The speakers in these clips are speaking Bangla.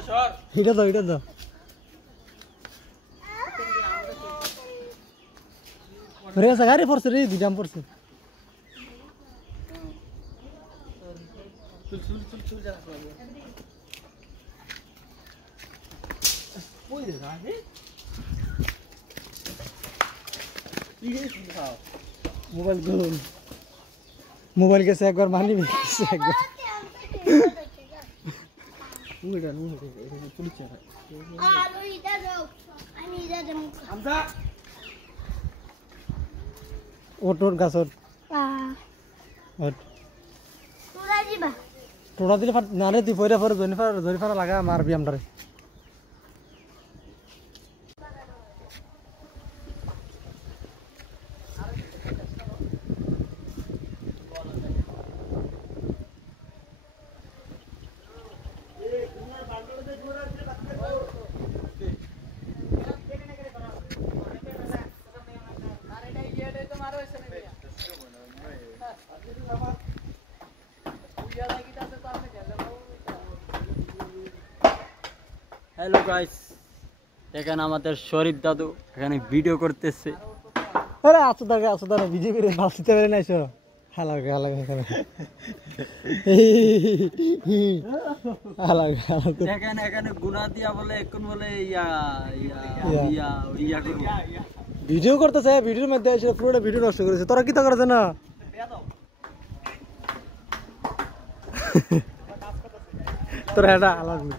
এটা দাও রে সাগারে পড়ছে রে দুইটাম পড়ছে চুল যা কই রে গাহে मोबाइल कैसे एक बार मानी भी कैसे एक बार ओट गासर टोड़ा दिले नारे दी पयरा पर जनी फारा लगा मार भी हमरे हेलो गाइस এখানে আমাদের শরীফ দাদু এখানে ভিডিও করতেছে আরে আসুদা ভিডিও করে বাসিতে পারে নাইছো হালাগা এখানে গুনা দিয়া বলে এখন বলে ইয়া করব ভিডিও করতেছে ভিডিওর মধ্যে এসে পুরোটা ভিডিও নষ্ট করেছে তোরা কি তা করেছ না তোরা এটা আলাদা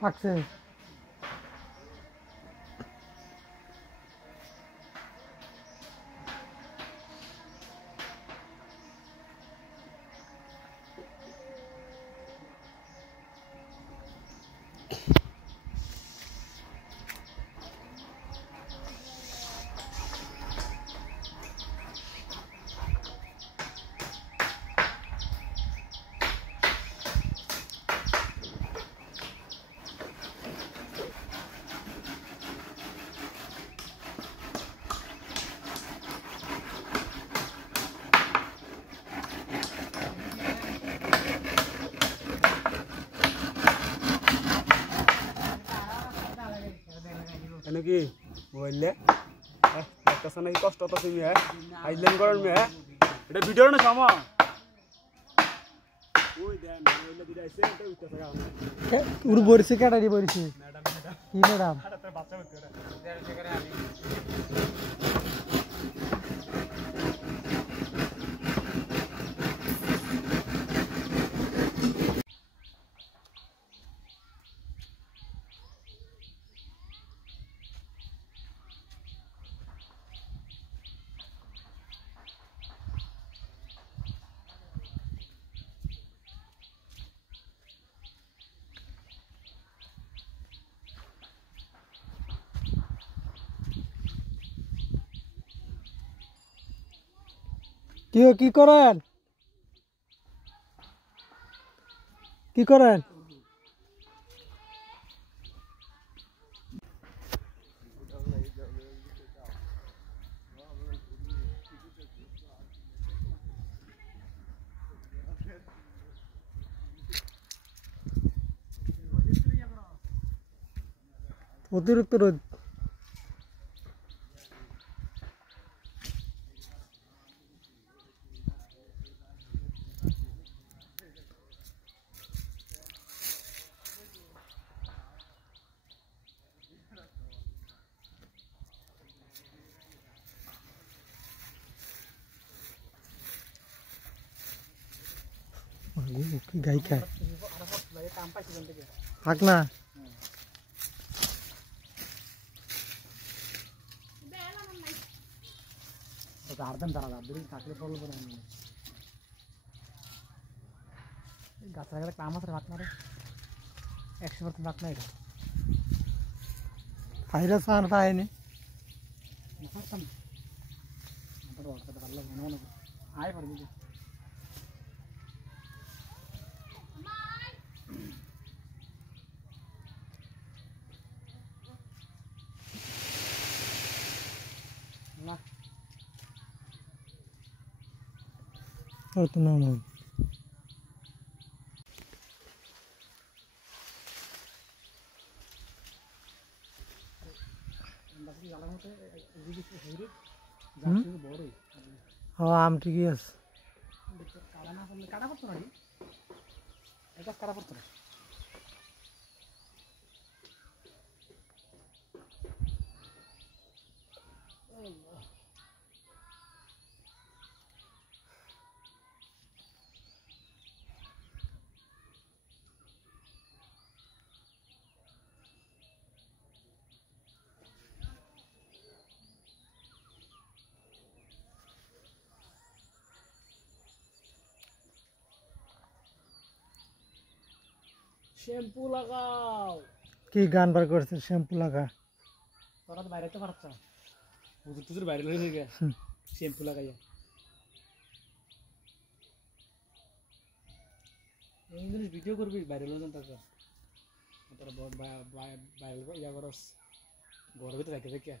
পাকছে কি বললে দেখতেছ নাকি কষ্ট তো তুমি আইলেন করেন এটা ভিডিও না সামা ওই দেন ওইলা দিরা আইছে এটা উঠতে থাকা উড় বরিছে কাটারি বরিছে ম্যাডাম কি ম্যাডাম আরে তোর বাচ্চা হচ্ছে ওরা 150 করে আমি কি করেন কি করেন অতিরিক্ত রোদ গাই খায় থাক না গার্ডেন দাঁড়া গার্ডেন থাকলে বলবো না গাছ লাগালে কাম আছে ভাত মারে 100% ভাত নাই ফাইরা সান পায়নি আয় পারবি না और तो नाम है हाँ आम ठीक है काटा पड़ता नहीं ऐसा काटा पड़ता नहीं শ্যাম্পু লাগাও কি গান বার করছে শ্যাম্পু লাগা তোরা তো বাইরে তো পারছ হুজুর তুজুর বাইরে লই হয়ে গেছে শ্যাম্পু লাগাইয়া এই জিনিস ভিডিও করবি বাইরে লই যান তাকে তোরা বহুত বাইরে ইয়া করস গরবে তো রাখতে দেখে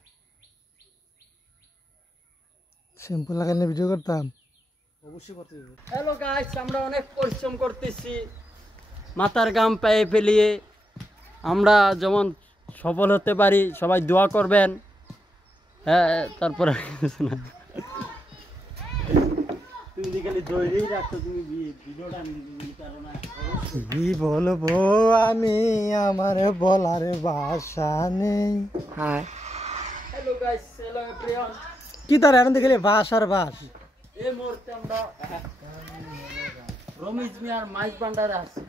শ্যাম্পু লাগালে ভিডিও করতাম অবশ্যই করতে হবে হ্যালো গাইস আমরা অনেক পরিশ্রম করতেছি মাথার গাম পায়ে ফেলিয়ে আমরা যেমন সফল হতে পারি সবাই দোয়া করবেন হ্যাঁ তারপরে তুমি খালি ধৈর্যই রাখছো তুমি ভিডিওটা কি বলবো আমি আমার বলার ভাষা নেই হ্যালো গাইস হ্যালো এভরিওয়ান কি তার এখন দেখলে ভাষার ভাষ এই মুহূর্তে আমরা রমিজ মিয়ার মাইজ ভান্ডারে আছি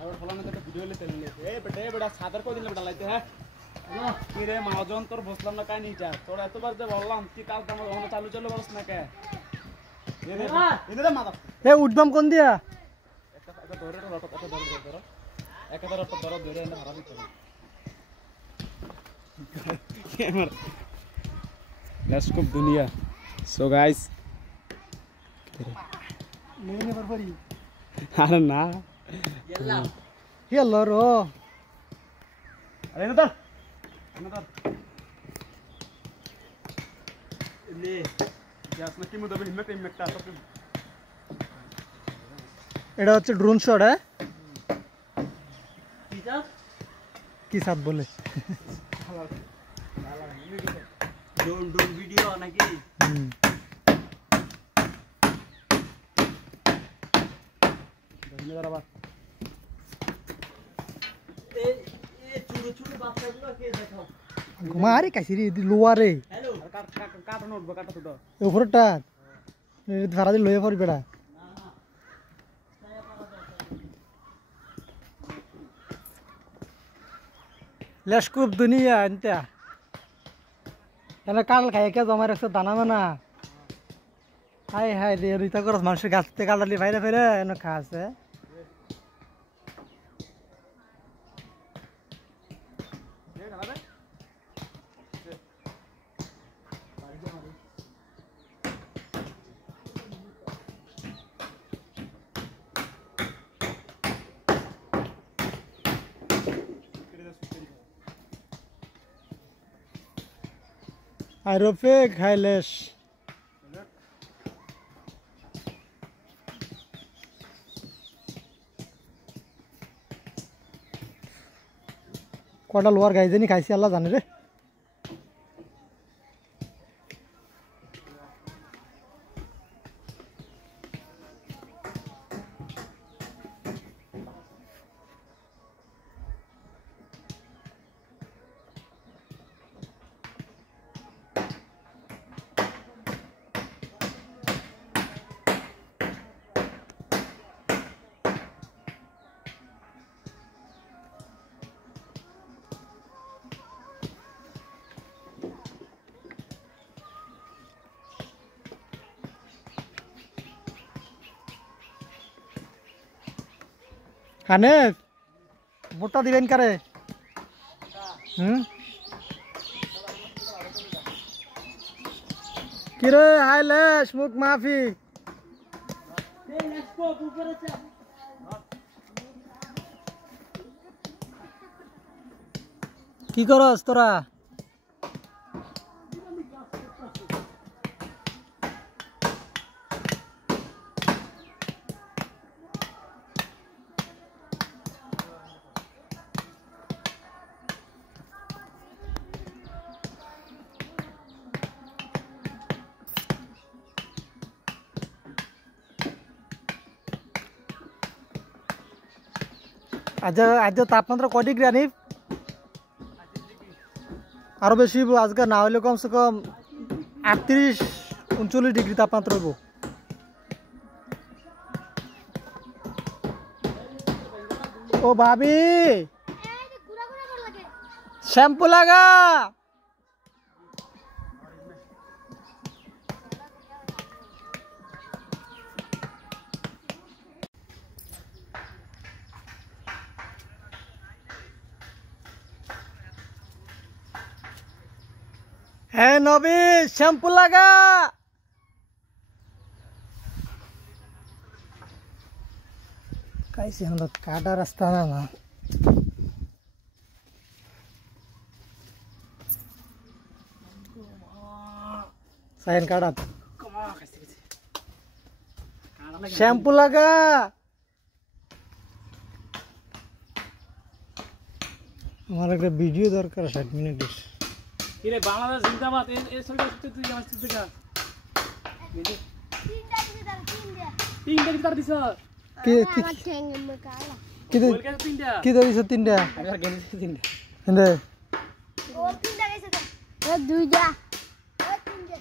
আর ফলানে তো ভিডিও লে তেলে এ বেটা সাদার কো দিন বেটা লাইতে হ্যাঁ কি রে মহাজন তোর বসলাম না কাই নিটা তোর এতবার যে বললাম কি কাল তো আমার ওখানে চালু চলে বলছ না কে এনে মাথা এ উঠবাম কোন দিয়া একটা ধরে রট একটা ধরে একটা ধরে এনে হারা দিতে ক্যামেরা লেটস গো দুনিয়া সো গাইস লেনে বরবরি আরে না ইয়াল্লা হেলো রো আরে না লে গ্যাস না কি মুদবে হিম্মত আসতে এটা হচ্ছে ড্রোন শট হ্যাঁ কিটা কি সাথ বলে ডোন ভিডিও নাকি এবার আবার এই এই ছোট ছোট বাচ্চাগুলো কে দেখাও ঘুমারে কাছিরি লোয়ারে হ্যালো কাটা উঠবো কাটা তো উপরটা সারা দিন লয়ে পড়ি বেড়া লেশকুপ দুনিয়া আনতা এনে কাল খাই কে জমা রাখছে দানা মানা হাই হাই রে রিতা করস মানুষের গাছ থেকে কালালি বাইরে ফেরে এনে খাচ্ছে আইরোপে খাইলেস কটা লোয়ার গাই জানি খাইছি আল্লাহ জানে রে হানেফ ভোটটা দিবেন কারে কিরে হাইলেশ মুখ মাফি কি করস তোরা আজ আজ তাপমাত্রা কয় ডিগ্রি আনিফ আরো বেশি হইব আজকে না হইলে কমসে কম 38-39 ডিগ্রি তাপমাত্রা হইব ও ভাবি শ্যাম্পু লাগা হ্যাঁ নবী শ্যাম্পু লাগা কাইছে আমরা কাটা রাস্তা না সাইন কাটা শ্যাম্পু লাগা আমার একটা ভিডিও দরকার 60 মিনিটের কিরে বাংলাদেশ জিন্দাবাদ এই ছবিটা তুই আমার ছবিটা তিনটা কি দিছ কি কি দিছ তিনটা আর গেলি তিনটা এন্ডে ও তিনটা গেছে তো এ দুইটা ও তিনটা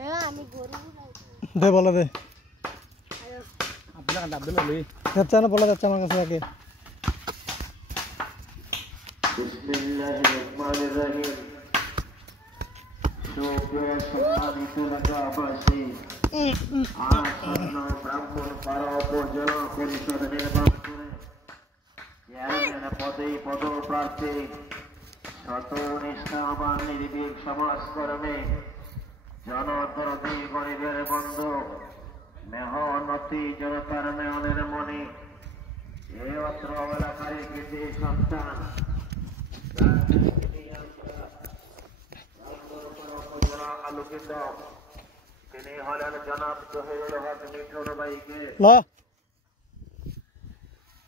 এ আমি গরু দে বলা দে আব্দুল্লাহ লই যাচ্ছে না বলা যাচ্ছে আমার কাছে আগে বিসমিল্লাহির রহমানির রহিম সম্মানিত এলাকাবাসী আসন্ন ব্রাহ্মণ পাড়া উপজেলা পরিষদ নির্বাচনে চেয়ারম্যান পদে পদপ্রার্থী নিষ্ঠাবান নির্ভীক সমাজকর্মী জনদরদী গরিবের বন্ধু মেহনতি জনতার মেয়নের মনি এই অত্র এলাকার কৃতি সন্তান আলোকিত তিনি হলেন জনাব জহিরুল হক মিঠুন ভাইকে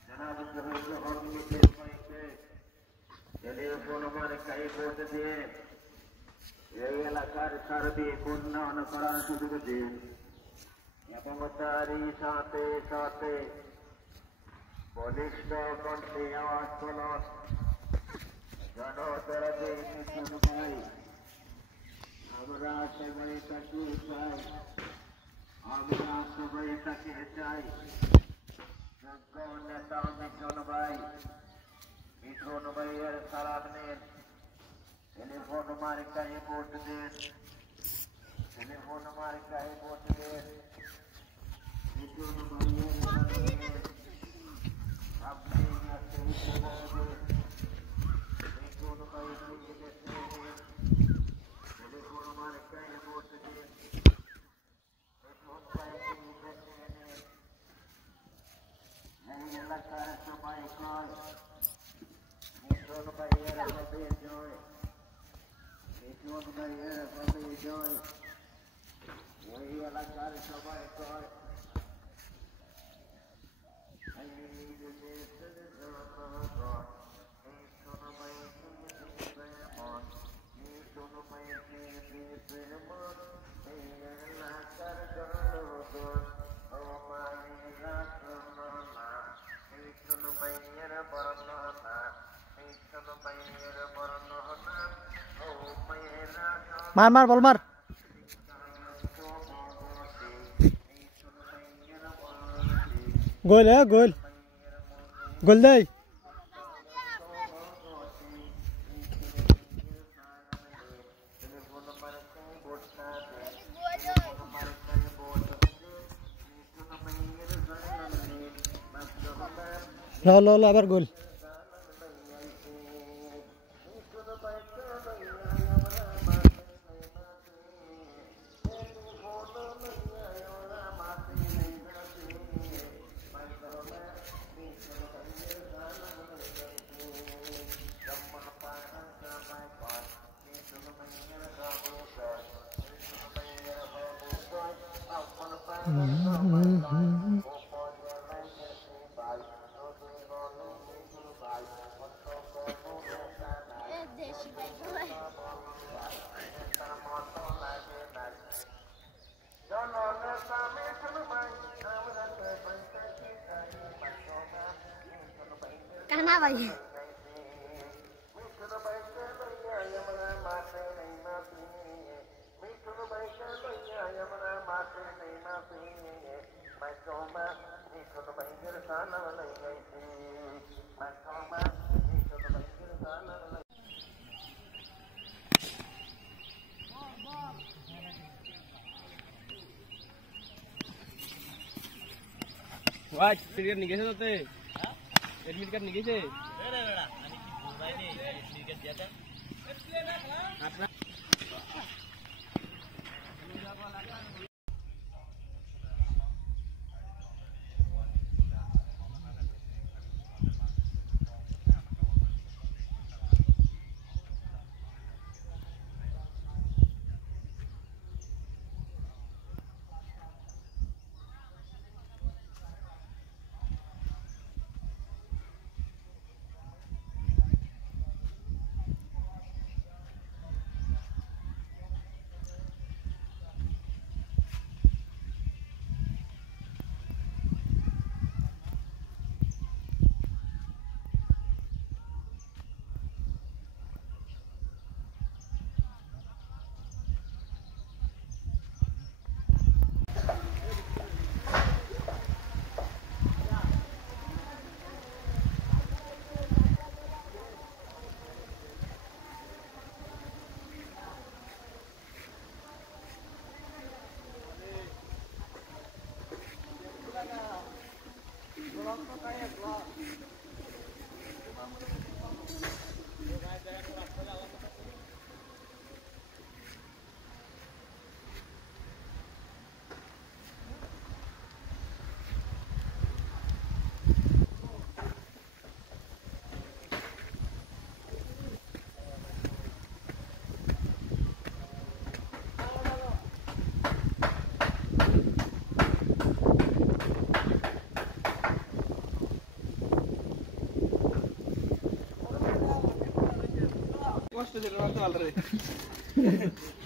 জনাব জহিরুল হক মিঠুন ভাইকে টেলিফোন মার্কায় ভোট দিয়ে এই এলাকার সার্বিক উন্নয়ন করার সুযোগ দিন এবং তারই সাথে সাথে বলিষ্ঠ কণ্ঠে আওয়াজ তোলন জনতারাতে মিশন ভাই আমরা সবাই তাকে চাই আমরা সবাই তাকে চাই যোগ্য নেতা মিশন ভাই মিশন ভাইয়ের সালাম নেন টেলিফোন মার্কায় ভোট দেন টেলিফোন মার্কায় ভোট দেন মিশন ভাইয়ের সালাম নেন আপনি আছে হিসেবে মিশন ভাইকে দেখে টেলিফোন মার্কায় ভোট দেন মিশন ভাইকে দেখে এই এলাকার সবাই কয় মিশন ভাইয়ের হবে জয় মিশন ভাইয়ের হবে জয় ওই এলাকার সবাই কয় मार मार बॉल मार गोल है गोल गोल दे लो लो लो अबर गोल कहना भाई Wah, tiket nih guys tuh. Tiket nih guys.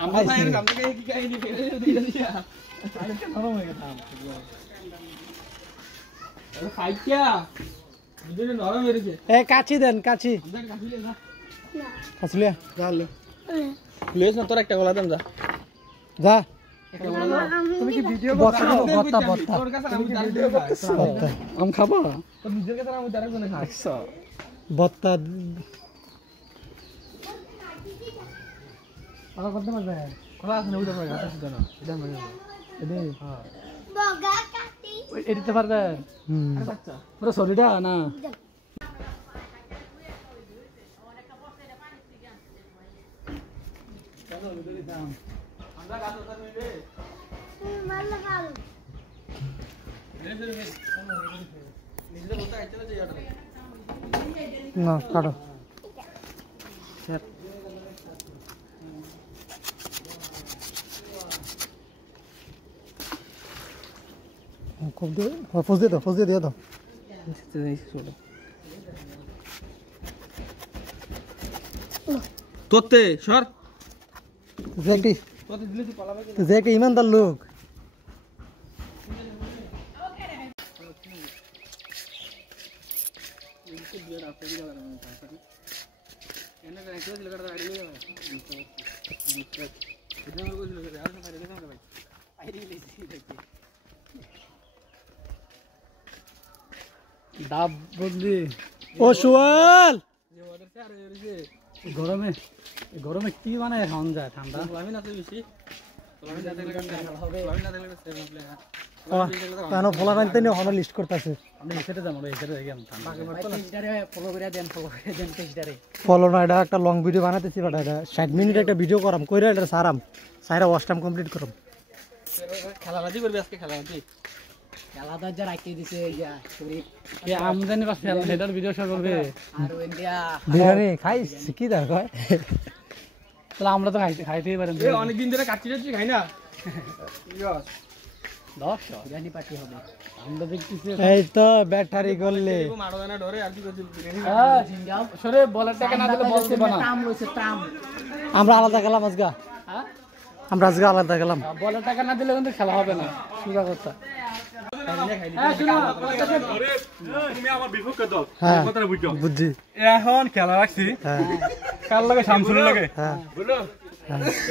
আমরা ভাই এর সামনে কি কাহিনী ফেলে দিয়ে দিয়া আরে নরম হয়ে গেছে আরে ফাইট কিয়া এ কাছি দেন কাছি কাছি প্লিজ না তোর একটা গলা দেন যা যা তুমি কি ভিডিও বত্তা বত্তা বত্তা আম খাবা তোর নিজের কাছে আমি ডাইরেক্ট বলে খাই আচ্ছা বত্তা আর করতে পারবে খোলা আছে না ওইটা পারে আছে জানা এটা মানে এডি বগা কাটি এডিতে পারবে আচ্ছা পুরো সরিটা না মাল লাগাল না কাটো খুব দিয়ে ফোজ দিয়ে দাও তোতে সর যে একটা ইমানদার লোক ডাব বদলি ও সোয়াল গরমে গরমে কি বানায় খাওয়ান যায় ঠান্ডা আমি না তো বেশি কেন ফলা বানতে নিয়ে হন লিস্ট করতেছে আমি এসেতে যাবো এসেতে যাই ফলো না এটা একটা লং ভিডিও বানাতেছি বাট এটা 60 মিনিট একটা ভিডিও করাম কইরা এটা সারাম সাইরা ওয়াচ টাইম কমপ্লিট করব খেলাবাজি করবি আজকে খেলাবাজি খেলাটা যা রাখতে দিছে ইয়া শরীর কে আমদানি পাচ্ছে হেডার ভিডিও শেয়ার করবে আর ইন্ডিয়া বিরিয়ানি খাইস কি দা কয় তাহলে আমরা তো খাইতেই পারেন অনেক দিন ধরে কাচ্চি টাচ্চি খাই না 10 বিরিয়ানি পার্টি হবে আমরা দেখতেছি এই তো ব্যাটারি করলে মারো না ধরে আর কি করছিস বিরিয়ানি জিঙ্গাও সরে বলার টাকা না দিলে বল দিবা না টাম রইছে টাম আমরা আলাদা গেলাম আজকে হ্যাঁ আমরা আজকে আলাদা গেলাম বলার টাকা না দিলে কিন্তু খেলা হবে না সুজা কথা হ্যাঁ বুঝছি এখন খেলা রাখছি হ্যাঁ কার লাগে শামসুলের লাগে হ্যাঁ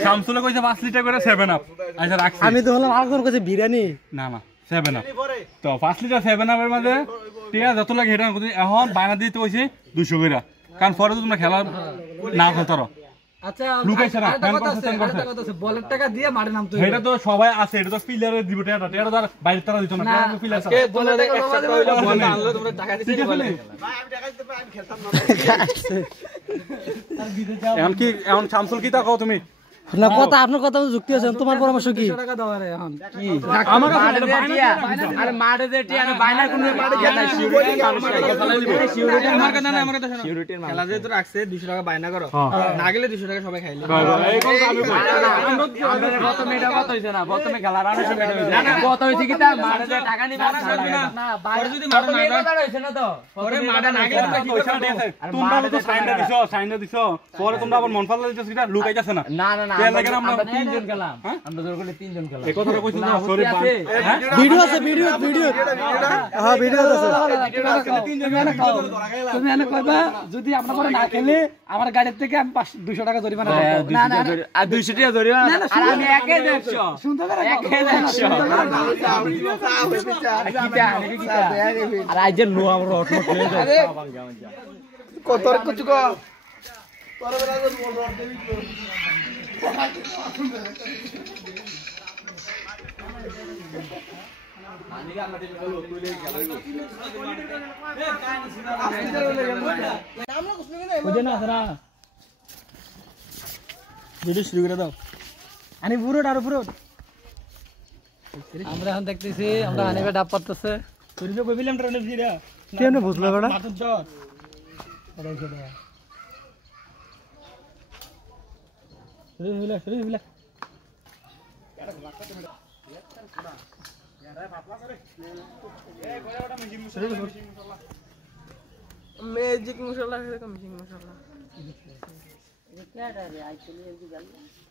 শামসুলে কইছে 5 লিটার করে 7 আপ আচ্ছা রাখছি আমি তো হলাম আরেকজন কাছে বিরিয়ানি না না 7 আপ তো 5 লিটার 7 আপের মধ্যে টিয়া যত লাগে হেটা কইছি এখন বায়না দিতে কইছি 200 কইরা কারণ পরে তো তোমরা খেলা না খেলতারো আচ্ছা লুকাইছে না ফ্যান আরেকটা কথা আছে বলের টাকা দিয়ে মাঠে নামতে হবে এটা তো সবাই আছে এটা তো পিলারে দিব টিয়াটা টিয়াটা তো বাইরে তারা দিত না পিলার আজকে বলে একসাথে হইলো বলে আনলো তোমরা টাকা দিতে বলে এখন কি এখন শামসুল কি তাকাও তুমি না কথা আপনার কথা যুক্তি আছে তোমার পরামর্শ কি টাকা দাও আরে এখন কি আমার কাছে এটা বায়না আরে মাঠে দে টিয়া বাইনার কোন মাঠে গিয়া নাই সিউরিটি আমার কথা না আমার কথা শোনো সিউরিটির খেলা যে তো রাখছে 200 টাকা বাইনা করো না গেলে 200 টাকা সবাই খাইলে এই কোন আমি আমরা কত মেটা কত হইছে না প্রথমে খেলা রানো সব মেটা হইছে না কত হইছে কি তা মাঠে যে টাকা নিবা না বাইরে যদি মাঠে না হইছে না তো পরে মাঠে না গেলে তোমরা কি করবে তোমরা তো সাইনটা দিছো পরে তোমরা আবার মন ফালা দিছো সেটা লুকাইতাছ না না না না তেল লাগে না আমরা তিনজন খেলাম আমরা জোর করে তিনজন খেলাম এই কথাটা কইছো না সরি ভিডিও আছে ভিডিও হ্যাঁ ভিডিও আছে তুমি এনে কইবা যদি আমরা পরে না খেলে আমার গাড়ির থেকে আমি 200 টাকা জরিমানা দেব না না আর 200 টাকা জরিমানা আর আমি একে 150 শুনতে পারে একে 150 আর আজ যে নো আমরা অটো খেলে যাই কত কিছু কো বুঝে না সারা ভিডিও শুরু করে দাও আনি পুরো আর পুরো আমরা এখন দেখতেছি আমরা হানিবে ডাব পাততেছে তুই তো কইবিলাম ট্রেনে ভিড়া কেমনে বুঝলো বেটা মাথা জ্বর শুরু হইলা ম্যাজিক মশলা এরকম ম্যাজিক মশলা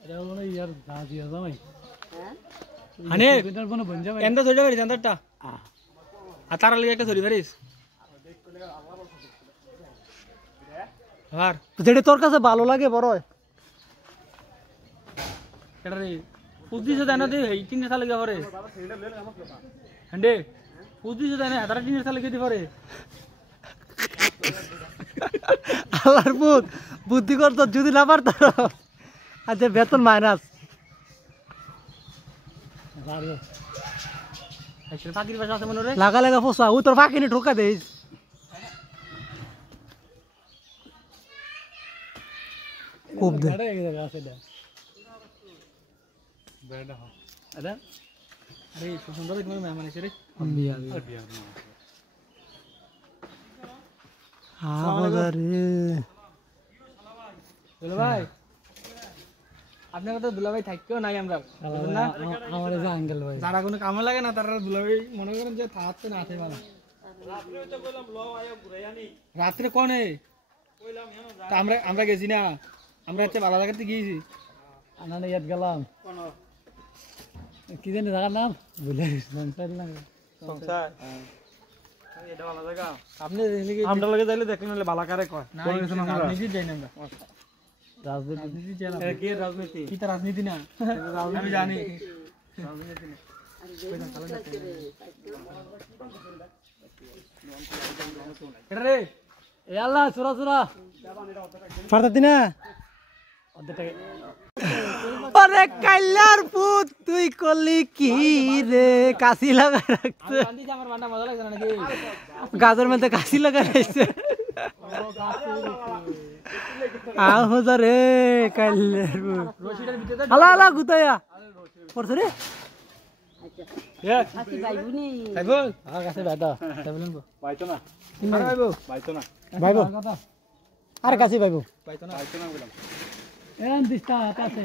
এটা বলে ইয়ার দাদি জামাই হানে এটার কোনো বঞ্জা ভাই এন্ড ধরে পারিস এন্ডটা আর তার লাগি একটা ধরে পারিস আর যেটা তোর কাছে ভালো লাগে বড় এটা রে পুদিছে জানা দে এই তিন সালে গিয়ে পরে হ্যান্ডে পুদিছে জানা আধার তিন সালে গিয়ে পরে আমার বুদ্ধি করতো যদি না পারতো আচ্ছা বেতন মাইনাস পাখির বাসা আছে মনে রে লাগা লাগা ফসা ও তোর ফাঁকি নিয়ে ঠোকা দেই খুব দে আরে সুন্দর তোমার মেহমান এসে রে দুলা ভাই আপনার কথা দুলা ভাই থাকতেও নাই আমরা না আমার আঙ্কেল ভাই যারা কোনো কামে লাগে না তারা দুলা ভাই মনে করেন যে থাকতে না থাকে ভালো রাত্রে কোনে আমরা গেছি না আমরা হচ্ছে ভালো জায়গাতে গিয়েছি আনানে ইয়াদ গেলাম কি জানি জায়গার নাম ভুলে আপনি আমরা লগে যাইলে দেখলেন হলে বালাকারে কয় না রাজনীতি যাই না আমরা রাজনীতি চালা কে রাজনীতি কি তা রাজনীতি না আমি জানি রাজনীতি না এটা রে এ আল্লাহ চোরা চোরা ফারতাতি না আরে কাইলার পুত তুই করলি কি রে কাশি লাগা রাখছে গান্ধী আমার বান্ডা মজা লাগছে না নাকি গাজর মধ্যে কাশি লাগা রাখছে আহো রে কাইলার পুত রশিদের ভিতরে আলা আলা গুতায়া পড়ছ রে খাইবো আর কাছে বাইদা খাইবলেন গো পাইতো না আরে ভাইবো পাইতো না ভাইবো আর কাশি ভাইবো পাইতো না বললাম এন দিস্তা আছে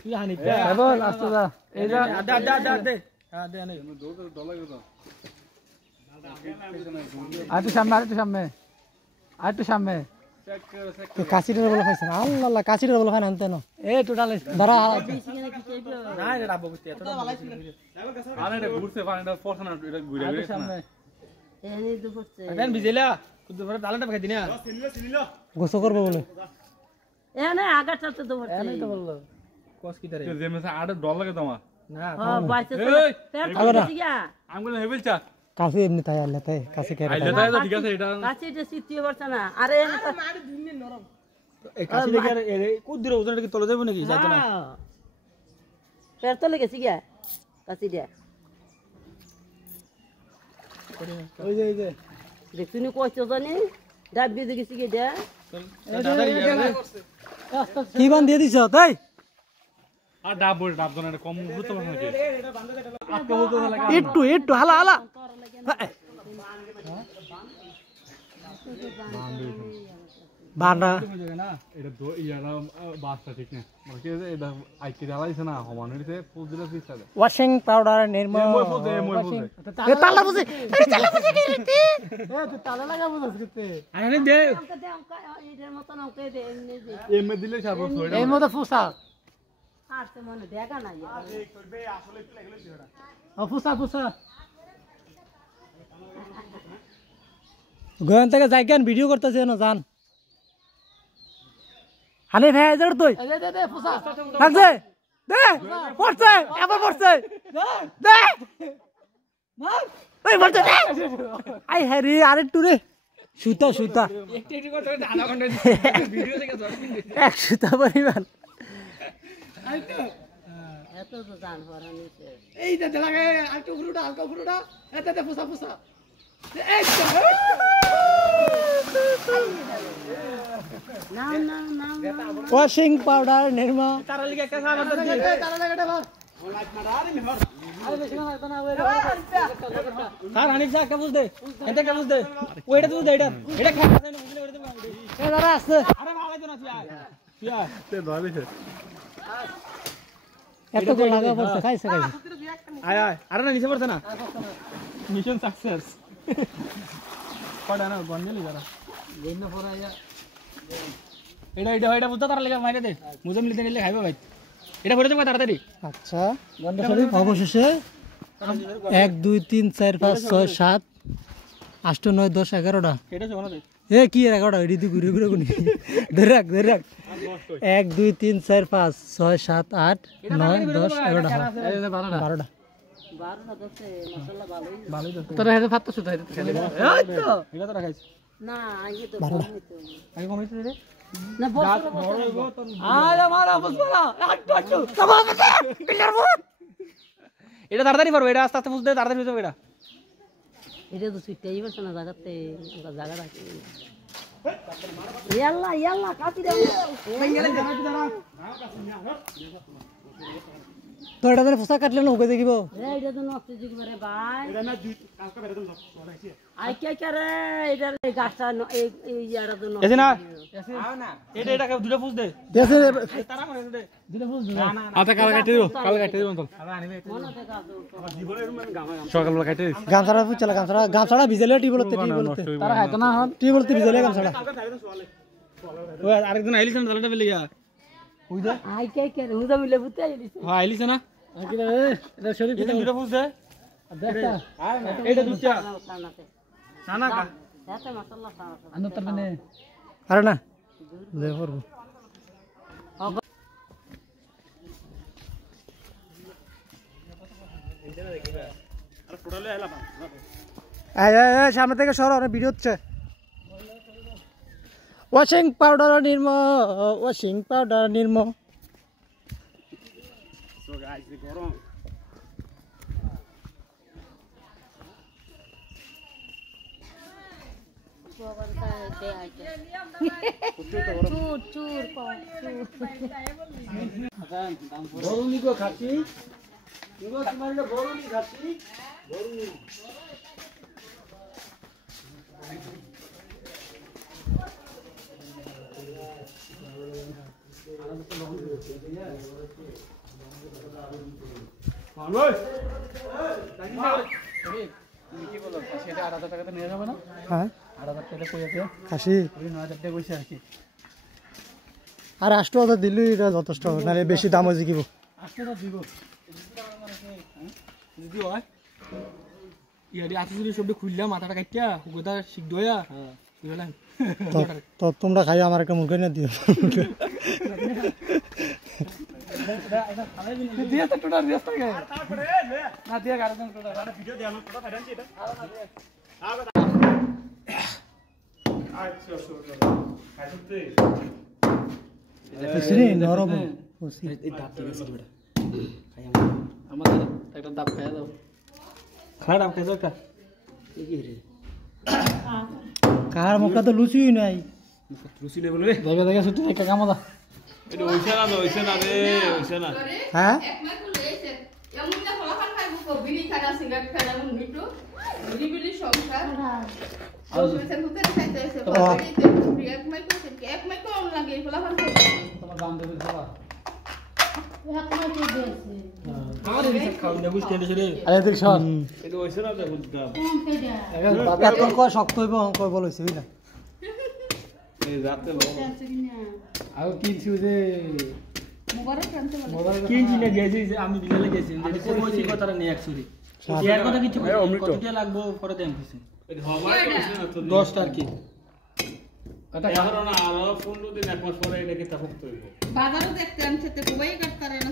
কি হানি ভাইবো লাস্ট দা এই যা দা দা দা দে হ্যাঁ দে নাই ডলা গেল আর একটু সামনে আর একটু সামনে তো কাশিটা বলে খাইছেন আল্লাহ আল্লাহ কাশিটা বলে খান আনতে না এ টোটাল ধরা না এটা ডাবো করতে এতটা ভালো ছিল আরে এটা ঘুরছে পানিটা পড়ছে না এটা ঘুরে ঘুরে সামনে এখন বিজেলা কুদু পরে ডালাটা খাই দিনা গোসল করবো বলে এনে আগা চাতে তো ভরছে এনে তো বললো কস কি তারে যে মেসে আড়ে ডল লাগে তোমার না হ্যাঁ বাইতে তো এই পেট আগা না। তো গিয়া আমি বলে হেবেল চা কাশি এমনি তাই আল্লাহ তাই কাশি কে আইলে তাই তো ঠিক আছে এটা কাছে যে সিটিয়ে ভরছে না আরে এনে তো এই কাশি দেখে এর কুদুর ওজনটা কি তলে যাবে নাকি যাইতো না পেট তো লেগেছে গিয়া কাছে দিয়া ওই যে দেখুনি কইছো জানি ডাবি দেখেছি কি দিয়া দাদা ইয়া কি বান দিয়ে দিছ তাই আর ডাব বল ডাব দনে কম হতে পারে নাকি একটু হালা হালা বান্ডা না এটা তো ইয়ারা বাসটা ঠিক না মানে এটা আইকে জ্বালাইছে না সমান হইছে পুজরা পিছালে ওয়াশিং পাউডার নির্মা মই ফুদে এ তালা বুঝে আরে তালা বুঝে গেলতে এ তুই তালা লাগা বুঝছ কিতে আরে দে আমাকে দে আমাকে এর মতন আমাকে দে এমনি দে এমে দিলে সাবো ছড়ে এই মতো ফুসা আর তো মনে দেখা নাই ফুসা গোয়ান থেকে যাই কেন ভিডিও করতেছে না জান হানি ভাই এজর তুই দে ফুসা লাগছে দে পড়ছে এবার পড়ছে দে মার ওই পড়ছে দে আই হ্যারি আরে টু রে সুতা একটু করতে আধা ঘন্টা ভিডিও থেকে 10 মিনিট এক সুতা পরিমাণ এত তো জান হরানিছে এই দে লাগে আলটু ফুরুটা হালকা ফুরুটা এতে ফুসা না ওয়াশিং পাউডার নির্মা তারা লিখে একটা সাবান দিতে স্যার হানিফ স্যার একটা বুঝ দে এটা একটা বুঝ দে ওইটা বুঝ দে এটা খাওয়া যায় না বুঝলে ওইটা বুঝ দে এ দাঁড়া আছে আরে ভালো তো না তুই তে ধরেছে এত করে লাগা পড়ছে খাইছে আয় আরে না নিচে পড়ছে না মিশন সাকসেস কটা না গন্ডেলি যারা গন্ডে পড়াইয়া এটা বুঝতে তারা লেগে মাইরে দে মুজম লিতে নিলে খাইবে ভাই এটা পড়ে যাবে তাড়াতাড়ি আচ্ছা অবশেষে 1 2 3 4 5 6 7 8 9 10 11টা এটা জমা দে এ কি 11টা এডি তুই ঘুরে ঘুরে গুনি ধরে রাখ 1 2 3 4 5 6 7 8 9 10 11টা 12টা 12 10 মশলা ভালোই তোর হাতে ভাত তো সুতা এই তো এটা তো রাখাইছি না আগে তো আগে কোন হইছে রে না বড় আরে মারা বসবালা আটটু তবা বসে পিলার বহুত এটা তাড়াতাড়ি পারবে এটা আস্তে আস্তে বুঝতে তাড়াতাড়ি বুঝতে এটা এটা তো সুইটাই বসে না জায়গাতে জায়গা রাখি ইয়াল্লা কাটি দাও তো এটা ধরে পোশাক কাটলে না হুকে দেখিব এটা তো নষ্ট যুগ করে ভাই এটা না দুই কাজটা বেরে দিন সব আই কে করে এটা গাছটা এই ইয়াটা তো এসে না এটা দুটো ফুস দে দেশে তারা করে দে দিলে বুঝ না না আচ্ছা কাল কাটে দিও কাল কাটে দিও তো মনে থেকে আসো জীবনের রুমে গামা সকালবেলা কাটে দিস গামছাড়া ফুচলা গামছাড়া ভিজেলে টি বলতে তারা খাইতো না হন টি বলতে ভিজেলে গামছাড়া ওই আরেকজন আইলিস না তালাটা বেলে গিয়া আই কে করে হুদা মিলে বুতে আইলিস হ্যাঁ আইলিস না কি রে এটা শরীর এটা দুটো ফুস দে দেখটা এটা দুটা না না কা এত মশলা সারা আনো তার মানে আরে না দে করব আর টোটালে আইলা এই সামনে থেকে সরো অনেক ভিডিও হচ্ছে ওয়াশিং পাউডার নির্ম সো গাইস গরম চুর বরুনি গো খাচ্ছি তোমার এটা বরুনি খাচ্ছি বরুনি হ্যাঁ 8,000 টাকা কইয়াছে খাসি 9,000 টাকা কইছে আর কি আর 8,000 দিলি এটা যথেষ্ট নালে বেশি দাম হয়ে যাব 8,000 দিব যদি হয় ইয়ারি আতে যদি সবটা খুললা মাথাটা কাটিয়া হুগদা শিখ দয়া বুঝলাম তো তোমরা খাই আমার একটা মুরগি না দিও দিয়া তো টোটাল ব্যস্ত গে না দিয়া গাড়ি টোটাল আর ভিডিও দেয়া না টোটাল ফাইনান্স এটা আচ্ছা শুরু খাইতে সিরি নরম এই দাঁত ঠিক আছে বেটা খাই আমাদের একটা দাঁত খাইয়া দাও খাড়া দাম খাইছো একটা কি রে কার মুখটা তো লুচিই নাই রুচি নেই বলে রে জায়গা জায়গা ছুটি একটা কাম দা এটা হইছে না রে হইছে না হ্যাঁ একমাই খুলে এসে এমন না ফলাফল খাইবো কবিলি খানা সিগারেট খানা মুন্নিটো বিলি সংসার আর সেটা হতে খাইতে এসে বাড়িতে একমাই কইছে একমাই কোন লাগে ফলাফল খাইতে তোমার দাম দেবে খাওয়া একমাই তো দিয়েছে আমার এই সব খাওয়া নেবুস কেন রে আরে দেখ শোন এটা হইছে না তো বুঝদাম কোন পেডা এত কয় শক্ত হইব কয় বল হইছে বুঝলা এই রাতে লো আছে কিনা আর কি ছিউছে মোবারক জানতে বলে কি কিনে গেছি যে আমি বিলে গেছি যে কোন হইছে কথাটা নেই অ্যাকচুয়ালি এর কথা কিছু কতটা লাগবে পরে দেন কিছু এটা হওয়ার কিছু না তো 10 টার কি এটা এখন না আর 15 দিন এক মাস পরে এটা কি তা ভুক্ত হইব বাজারও দেখতে আনছে তে খুবই কাটতারে না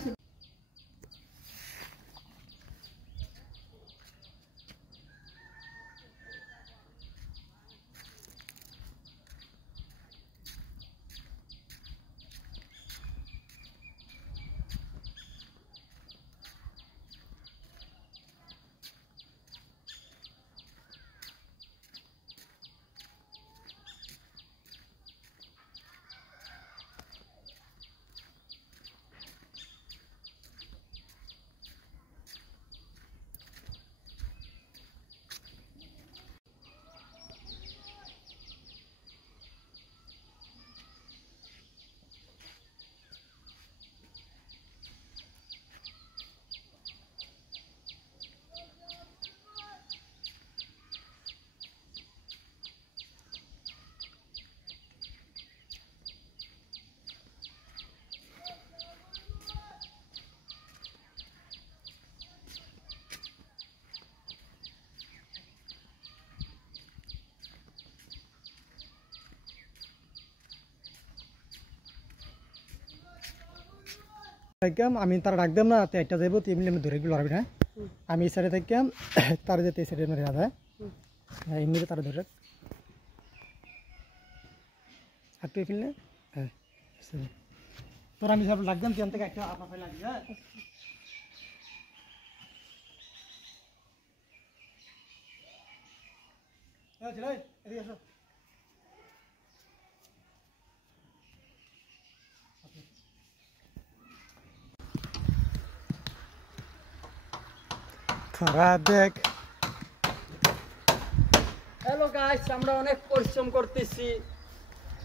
থাকতাম আমি তার ডাক দেব না তো একটা যাইব তুই এমনি ধরে গেল লড়াবি না আমি এই সাইডে থাকতাম তার যেতে এই সাইডে মেরে রাখা হ্যাঁ এমনিতে তারা ধরে আর তুই ফেললে হ্যাঁ তোর আমি সব ডাক দেব তুই থেকে একটা আপা ফেলে লাগবে হ্যাঁ চলে এদিকে এসো দেখ হ্যালো গাইস, আমরা অনেক পরিশ্রম করতেছি,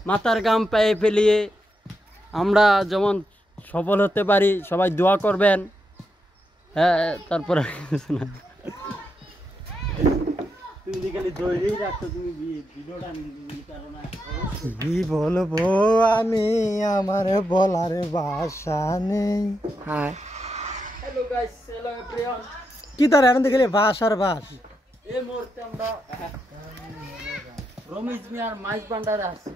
মাথার ঘাম পায়ে ফেলিয়ে আমরা যেমন সফল হতে পারি, সবাই দোয়া করবেন। হ্যাঁ, তারপরে তুমি খালি ধৈর্যই রাখছো, তুমি ভিডিওটা কি বলবো আমি, আমার বলার ভাষা নেই। হ্যাঁ হ্যালো গাইস, হ্যালো এভরিওয়ান। কি তার এখন দেখলে বাস আর বাস এই মুহূর্তে আমরা রমেশ মিয়ার মাইজ ভান্ডারে আছি।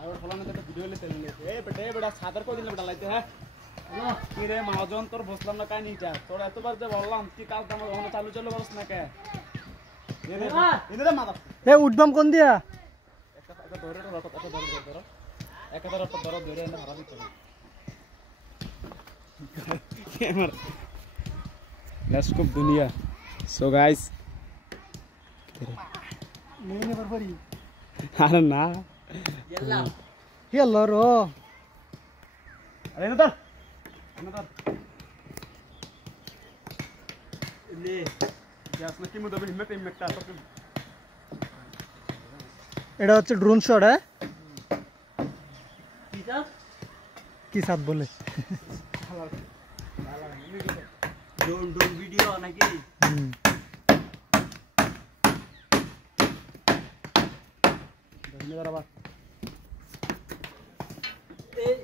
আর ফলানো একটা ভিডিও লে তেলে এ বেটা সাদার কো দিন বেটা লাইতে হ্যাঁ কি রে মহাজন তোর বসলাম না কাহিনীটা তোর এতবার যে বললাম কি কাল আমার ওখানে চালু বলছ না কে এনে মাথা এ উঠবাম কোন দিয়া একটা ধরে একটা ধরে এনে ভাড়া দিতে হবে Let's go dunia. So guys, মেনে বরবরি আরে না গেলাম হেলো রো আরে না লে গ্যাস না কি মুদে হিম্মতটা তো এটা হচ্ছে ড্রোন শট হ্যাঁ কিটা কি সাথ বলে ডোন ভিডিও নাকি ধন্যবাদ আবার এই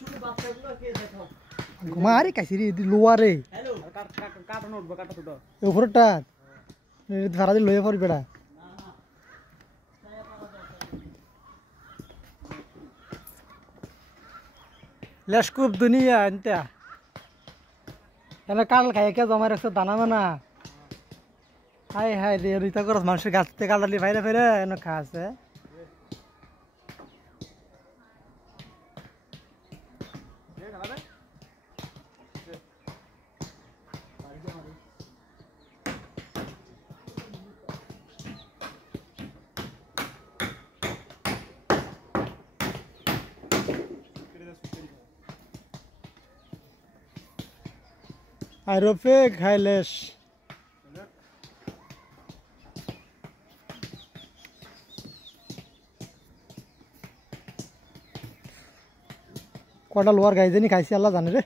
ছোট বাচ্চাগুলো কে দেখো ঘুমারে কাছিরি লোয়ারে হ্যালো কাটা নোট কাটা ছোট উপরটা ধারা দিয়ে লয়ে পড়ি বেড়া লেশকুপ দুনিয়া এনতা এনে কাল খাই কে জমা রাখছে দানা মানা হাই হাই রে রিতা করস মানুষের গাছ থেকে কাটালি ফাইরে ফেরে এনে খাচ্ছে আরফে খাইলেশ কটা লোয়ার গাই জানি খাইছি আল্লাহ জানে রে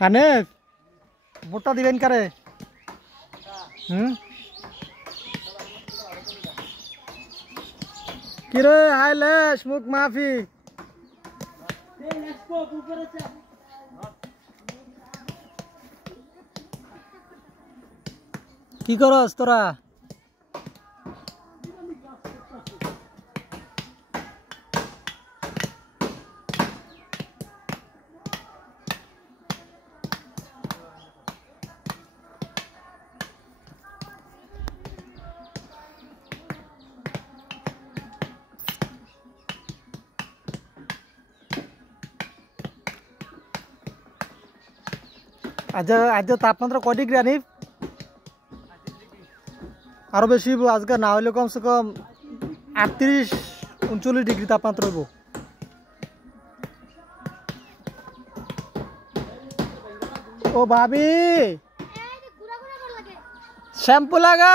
হানেফ ভোটটা দিবেন কারে কিরে হাইলেশ মুখ মাফি কি করস তোরা আজ তাপমাত্রা কয় ডিগ্রি আনিফ আরো বেশি আজকে না হলে কমসে কম 38-39 ডিগ্রি তাপমাত্রা হইব ও ভাবি শ্যাম্পু লাগা।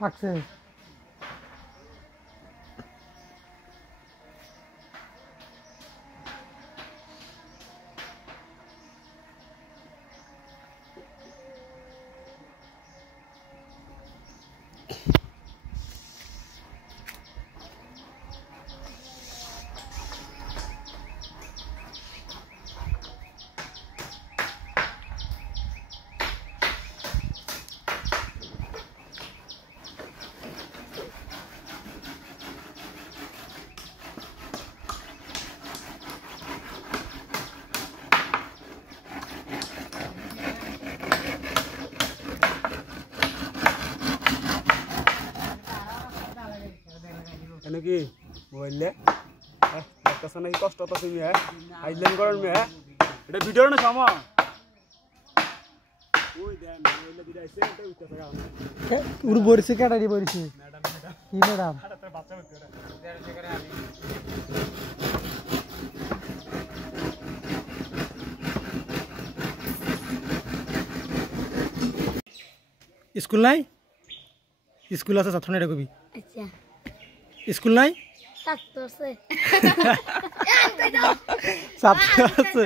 পাকছে। নাকি বললে দেখতেছ নাকি কষ্ট তো তুমি হ্যাঁ আইলেন করেন হ্যাঁ এটা ভিডিও না সামা ওই দেন ওইলে দিরা আইছে এটা উঠতে থাকা উর বরিছে কাটারি বরিছে ম্যাডাম কি ম্যাডাম আরে বাচ্চা হইতো রে দেড় করে আমি স্কুল নাই স্কুল আছে ছাত্র নাই কবি আচ্ছা স্কুল নাই ছাত্র আছে ছাত্র আছে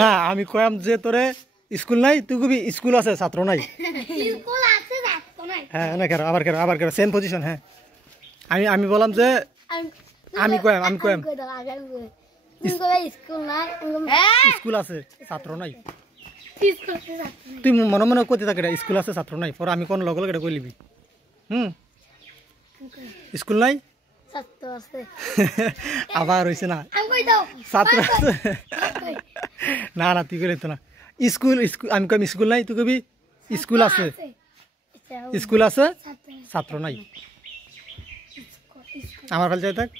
না আমি কইম যে তোরে স্কুল নাই তুই কবি স্কুল আছে ছাত্র নাই স্কুল আছে ছাত্র নাই হ্যাঁ না কেন আবার কেন সেম পজিশন হ্যাঁ আমি বললাম যে আমি কইম স্কুল নাই স্কুল আছে ছাত্র নাই তুই মনে মনে কইতে থাকে স্কুল আছে ছাত্র নাই পরে আমি কোন লগে লগে কই লিবি স্কুল নাই ছাত্র আছে আবার হইছে না আমি কই দাও ছাত্র আছে না না তুই কইলে তো না স্কুল স্কুল আমি কই স্কুল নাই তুই কবি স্কুল আছে স্কুল আছে ছাত্র নাই আমার ভাল যাই থাক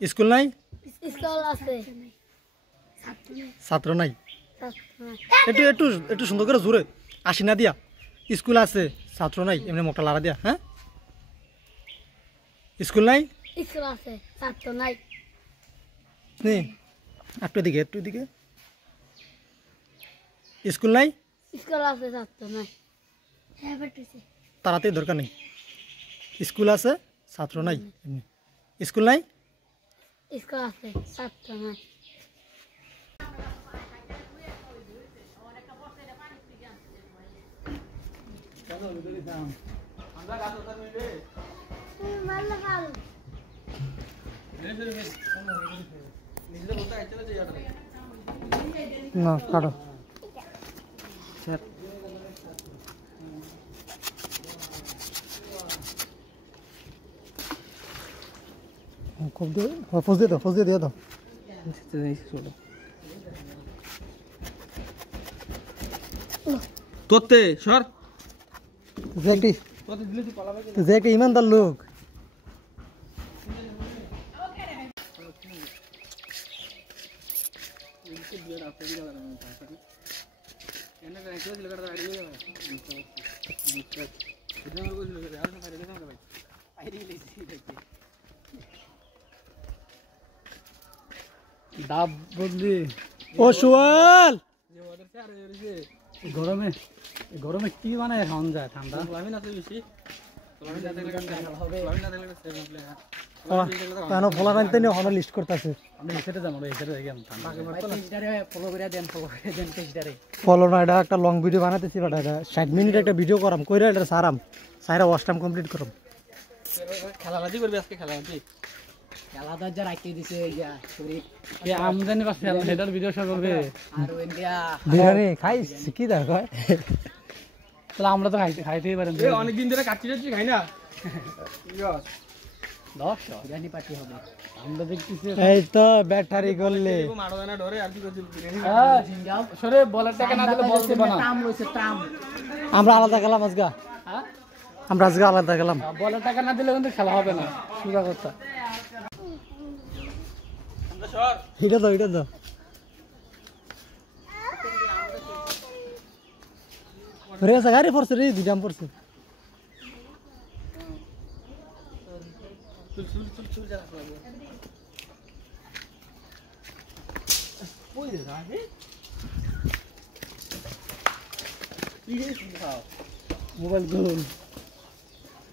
স্কুল নাই স্কুল আছে ছাত্র নাই একটু একটু একটু সুন্দর করে জোরে আসি না দিয়া স্কুল আছে ছাত্র নাই এমনি মোটা লাড়া দিয়া হ্যাঁ স্কুল নাই স্কুল আছে ছাত্র নাই নে একটু দিকে স্কুল নাই স্কুল আছে ছাত্র নাই হ্যাঁ বেটিছে তাড়াতাড়ি দরকার নেই স্কুল আছে ছাত্র নাই এমনি স্কুল নাই স্কুল আছে ছাত্র নাই ভালো ভালো না কাটো খুব দিয়ে ফোজ দিয়ে দাও তোতে সর যে একটা ইমানদার লোক ডাব বদলি ও সোয়াল গরমে গরমে কি বানায় খাওয়ান যায় ঠান্ডা কেন ফলা রাখতে নিয়ে হলো লিস্ট করতেছে আমি এসেটে যাবো এসেটে দেখেন ফলো না এটা একটা লং ভিডিও বানাতেছি বাট এটা 60 মিনিট একটা ভিডিও করাম কইরা এটা সারাম সাইরা ওয়াশ টাইম কমপ্লিট করব খেলাবাজি করবি আজকে খেলাবাজি খেলাধুলা যা রাখতে দিছে শরীর এই আমদানি পাচ্ছে হেডার ভিডিও শুরু করবে আর ইন্ডিয়া বিরিয়ানি খাইস কি দা কয় তাহলে আমরা তো খাইতেই পারেন অনেকদিন ধরে কাচ্চি টাচ্চি খাই না 10 বিরিয়ানি পার্টি হবে আমরা দেখতেছি এই তো ব্যাটারি করলে মারো না ডরে আর কি করছিস বিরিয়ানি সরে বলার টাকা না দিলে বলতে না টাম লইছে টাম আমরা আলাদা গেলাম আজকে হ্যাঁ আমরা আজকে আলাদা গেলাম বলার টাকা না দিলে কিন্তু খেলা হবে না সুদা কথা এটা দাও রে গাড়ি পড়ছে রে দুইটাম পড়ছে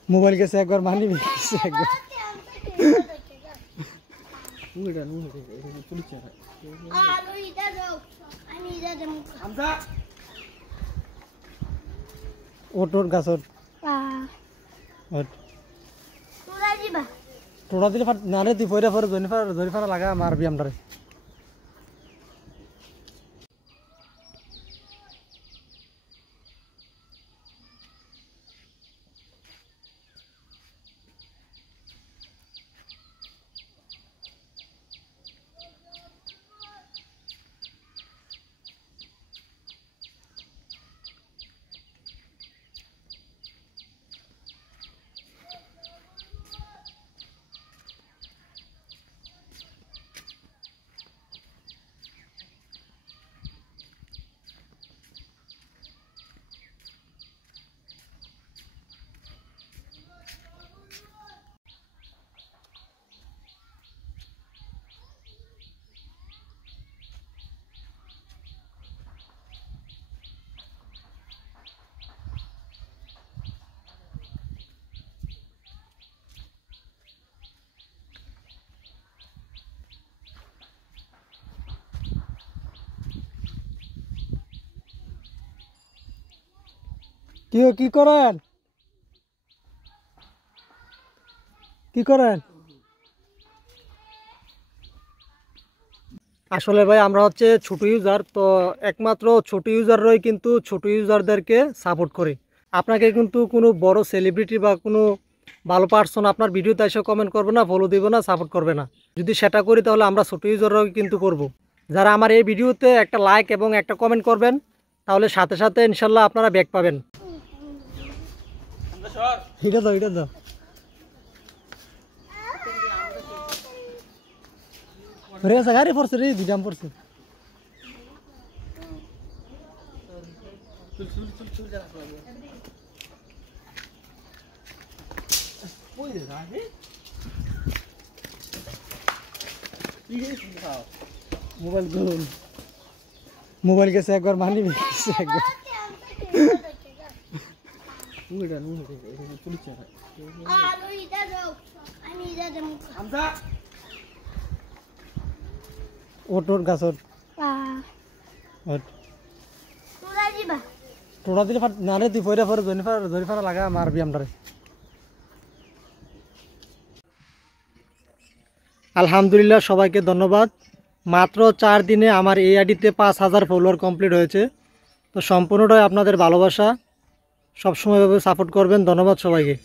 মোবাইল গেছে একবার মানি গেছে একবার আলো ইটা দাও আমি ইটা দেব ওটোর গাছর তোরা দিবা টোড়া দিলে নারে তুই পয়রা পরে জনি ফারা লাগা মারবি আমরারে কি করেন আসলে ভাই আমরা হচ্ছে ছোট ইউজার তো একমাত্র ছোট ইউজাররাই কিন্তু ছোট ইউজারদেরকে সাপোর্ট করে আপনাকে কিন্তু কোনো বড় সেলিব্রিটি বা কোনো ভালো পার্সন আপনার ভিডিওতে এসে কমেন্ট করবে না, ফলো দিবে না, সাপোর্ট করবে না। যদি সেটা করি তাহলে আমরা ছোট ইউজাররাও কিন্তু করব। যারা আমার এই ভিডিওতে একটা লাইক এবং একটা কমেন্ট করবেন তাহলে সাথে সাথে ইনশাল্লাহ আপনারা ব্যাক পাবেন। এটা দাও, এটা দাও। গাড়ি পড়ছে রে, দুইটাম পড়ছে। মোবাইল গেছে একবার, মানি গেছে একবার। ওটোর গাছর টোড়া দিলে না রে, তুই পয়রা পরে ধরি ফারা লাগা মারবি আমটারে। আলহামদুলিল্লাহ, সবাইকে ধন্যবাদ। মাত্র 4 দিনে আমার এই আইডিতে 5000 ফলোয়ার কমপ্লিট হয়েছে। তো সম্পূর্ণটাই আপনাদের ভালোবাসা, সবসময় এভাবে সাপোর্ট করবেন। ধন্যবাদ সবাইকে।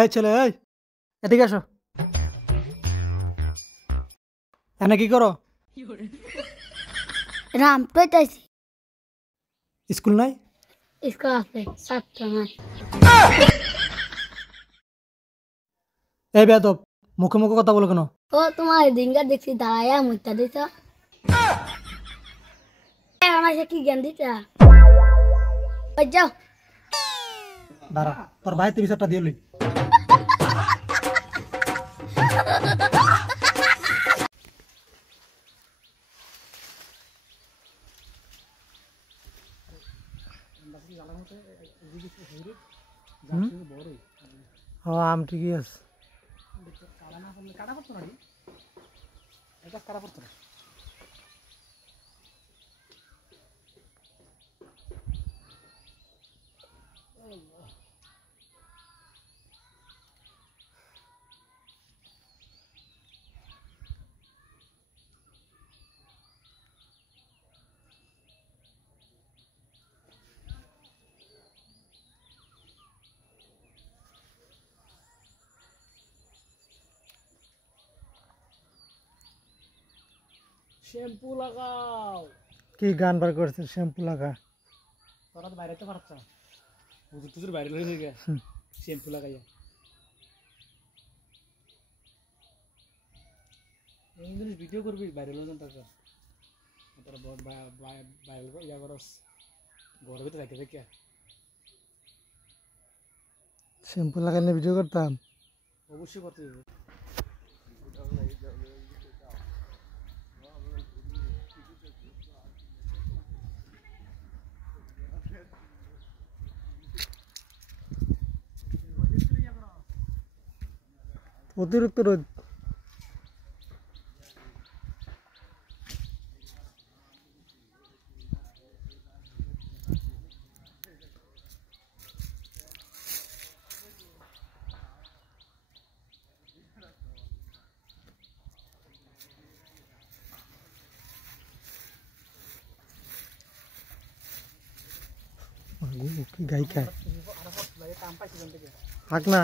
এই ছেলে, এই এদিকে আসো। এনে কি করো? রাম পেটাইছি। স্কুল নাই? স্কুল আছে, ছাত্র নাই। এই বেয়াদব, মুখে মুখে কথা বলো কেন? ও তোমার দিনটা দেখছি দাঁড়াইয়া মুইতা দিছ। আমার কি জ্ঞান দিতা? যাও দাঁড়া, তোর ভাই 30 দিয়ে লই। আম ঠিকই আছে। শ্যাম্পু লাগাও। কি গান বার করছে? শ্যাম্পু লাগা। তোরা তো বাইরে তো পারছ, হুজুর টুজুর বাইরে লই নিয়ে শ্যাম্পু লাগাইয়া। এই জিনিস ভিডিও করবি বাইরে লই না তাকে। তোরা বাইরে ইয়া করস, ঘরের ভিতরে রাখতে দেখে। শ্যাম্পু লাগাইলে ভিডিও করতাম? অবশ্যই করতে হবে। অতিরিক্ত রোদ। কি গাই খায়? থাক না।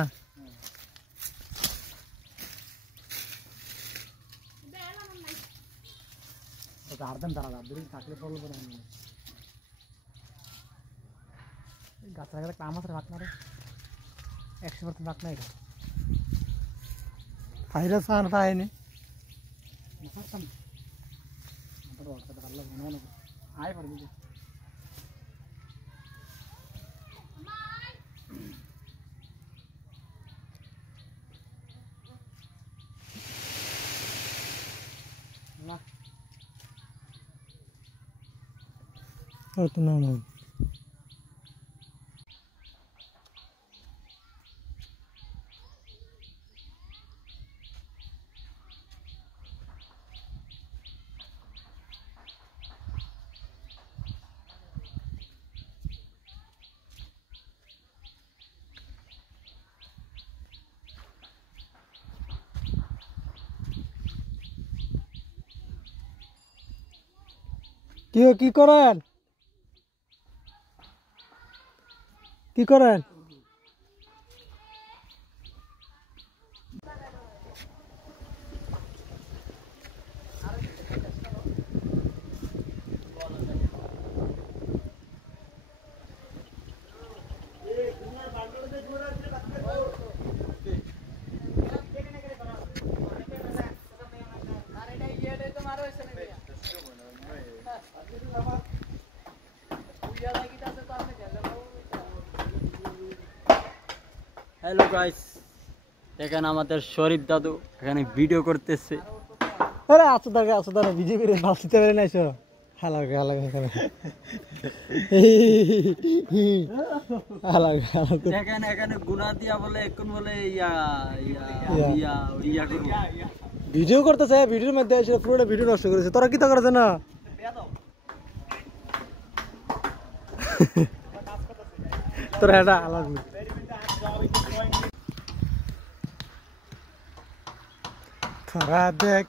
গার্ডেন দাঁড়া থাকলে ফলো করে গাছ লাগাতে কাম আছে ভাগ না রে, 100% ভাগ নাই। ফাইরা সান পায়নি আয় পারবি। তো নাম কি করেন কি করেন হ্যালো গাইস, এখানে আমাদের শরীফ দাদু এখানে ভিডিও করতেছে। আরে আসো দাদা ভিডিও করে বাঁচতে পারে না এসো হালাগে এখানে গুনা দিয়া বলে এখন বলে ইয়া করবো। ভিডিও করতেছে, ভিডিওর মধ্যে এসে পুরোটা ভিডিও নষ্ট করেছে। তোরা কি তা করেছে না তোরা এটা আলাদা তোরা দেখ।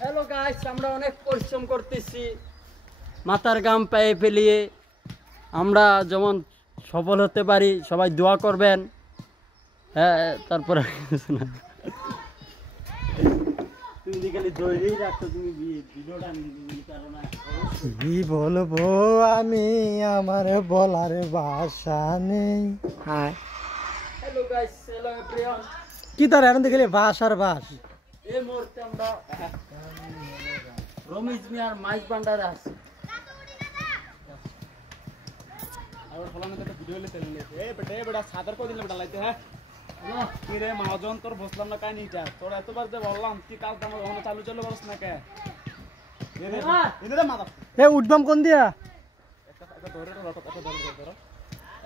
হ্যালো গাইস, আমরা অনেক পরিশ্রম করতেছি, মাথার ঘাম পায়ে ফেলিয়ে আমরা যেমন সফল হতে পারি, সবাই দোয়া করবেন। হ্যাঁ, তারপরে তুমি খালি ধরেই রাখছো, তুমি ভিডিওটা কি বলবো আমি, আমার বলার ভাষা নেই। Hello guys, hello everyone. কি তার এখন দেখলে বাস আর বাস। এই মুহূর্তে আমরা রমেশ মিয়ার মাইজ ভান্ডারে আছি। আর ফলানে তো ভিডিও লে তেল লে এ বেটা সাদার কো দিন বেটা লাইতে হ্যাঁ কি রে মহাজন তোর বসলাম না কাহিনীটা তোর এতবার যে বললাম কি কাজ আমার ওখানে চালু চলো বলছ না কে এনে মাথা এ উঠবাম কোন দিয়া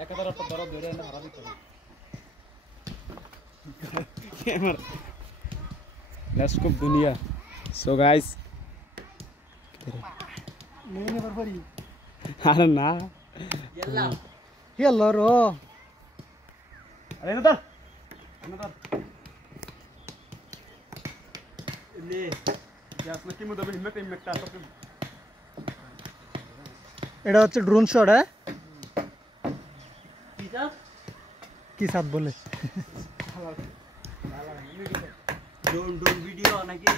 একটা ধরে ধরে এনে হারা দিতে ক্যামেরা লেটস গো দুনিয়া। সো গাইস নেই পারি আরে না হেলো রো আরে না লে জাস্ট না কি মুদবে হিম্মত এটা হচ্ছে ড্রোন শট। হ্যাঁ কি সাথ বলে ড্রোন ভিডিও নাকি?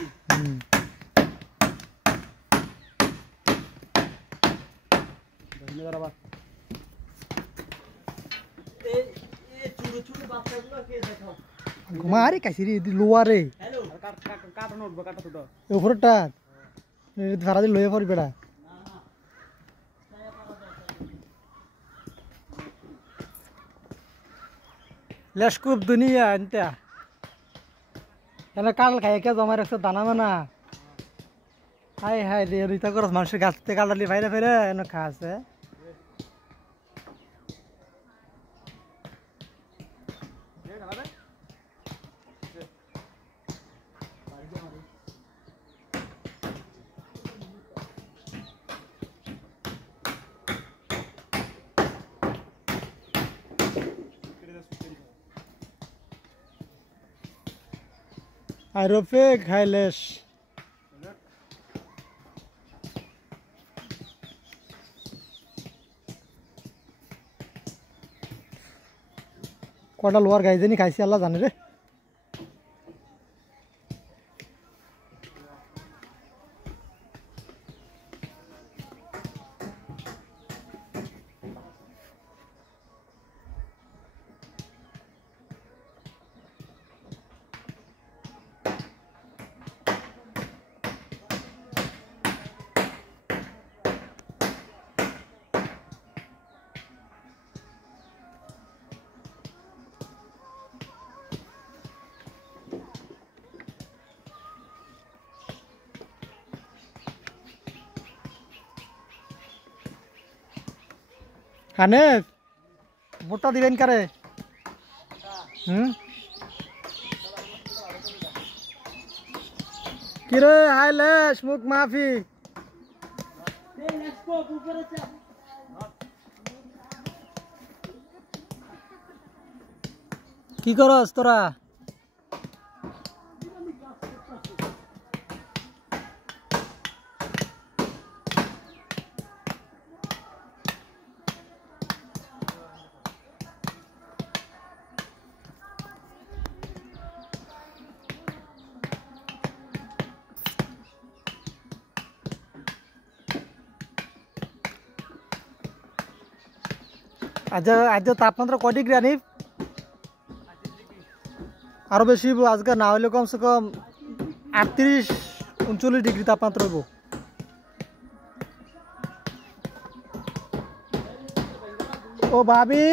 ঘুমারে কাছিরি লোয়ারে কাটা নোট কাটা তো উপরটা সারা দিন লইয়া পড়ি বেড়া। লেশকুপ দুনিয়া এনতা এনে কাল খাই কে জমা রাখছে দানা মানা। হাই হাই রে রিতা করস মানুষের গাছ থেকে কাটালি বাইরে ফেরে এনে খাচ্ছে। আর রফিক হাইলেশ কটা লোয়ার গাই জানি খাইছি আল্লাহ জানে রে। হানেফ ভোটটা দিবেন কারে? কিরে হাইলেশ মুখ মাফি কি করস তোরা? আজ আজ তাপমাত্রা কয় ডিগ্রি আনিফ? আরো বেশি হইব আজকে, না হইলে কমসে কম 38-39 ডিগ্রি তাপমাত্রা হইব। ও ভাবি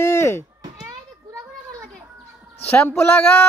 শ্যাম্পু লাগা।